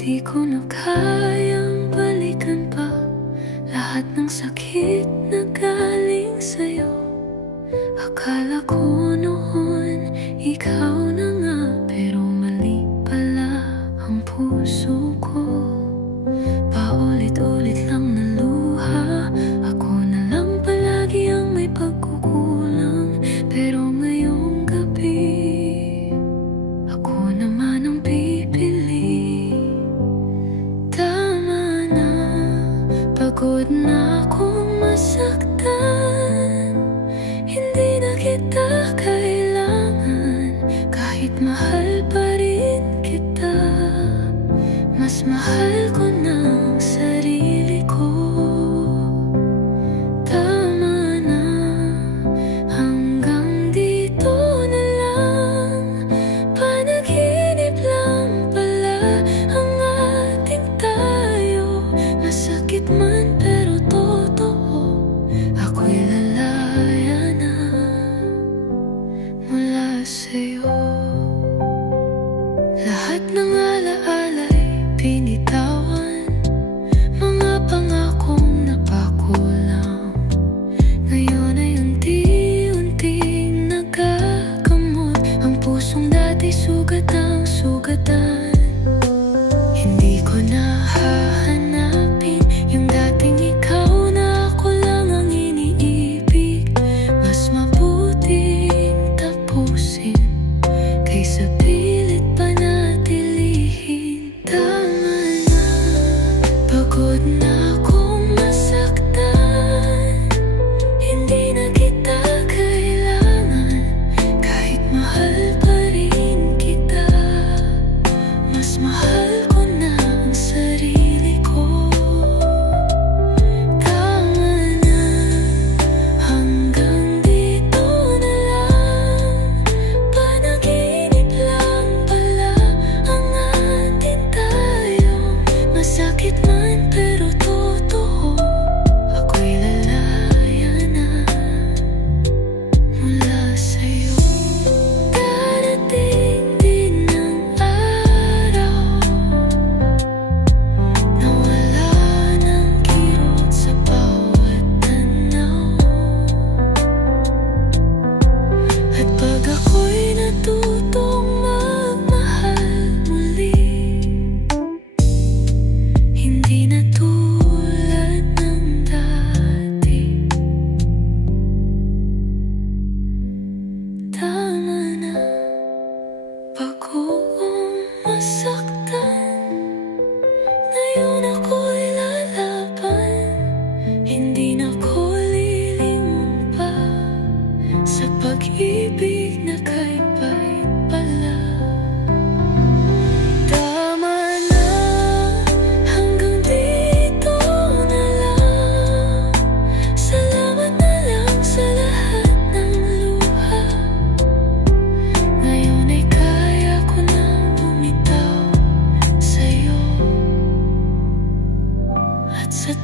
Di ko na kayang balikan pa lahat ng sakit na galing sa'yo. Akala ko noon ikaw na nga, pero mali pala ang puso ko. Paulit-ulit lang na luha, ako na lang palagi ang may pagkukulang. Pero ngayong gabi, ako naman ang pipili. Tama na, pagod na akong masaktan. Hindi na kita kailangan, kahit mahal pa rin kita. Mas mahal ko ng sarili ko. Tama na, hanggang dito na lang. Panaginip lang pala ang ating tayo. Masakit man pero totoo, ako'y lalaya na mula sa'yo. Lahat ng alaala'y pinitawan, mga pangakong napakulang. Ngayon ay unti-unting nagagamot ang pusong dati sugatang sugatan. Hindi ko na hahanapin yung dating ikaw na ako lang ang iniibig. Mas mabuting tapusin kaysa pilit panatilihin. Tama na, pagod na akong masaktan. Hindi na kita kailangan, kahit mahal pa rin kita. Mas mahal ko na ang sarili ko. Tama na, hanggang dito na lang. Panaginip lang pala ang ating tayo. Masakit man pero totoo, ako'y lalaya na mula sa'yo. Darating din ang araw na wala ng kirot sa bawat tanaw. At pag ako'y natutong magmahal muli, hindi na tulad ng dati. Tama na, pagod masaktan. Ngayon ako'y lalaban, hindi na ko lilingon pa sa pag-ibig na kay bait pala. Tama na, hanggang dito na lang. Salamat na lang sa lahat ng luha. Ngayon ay kaya ko nang bumitaw sa'yo at sa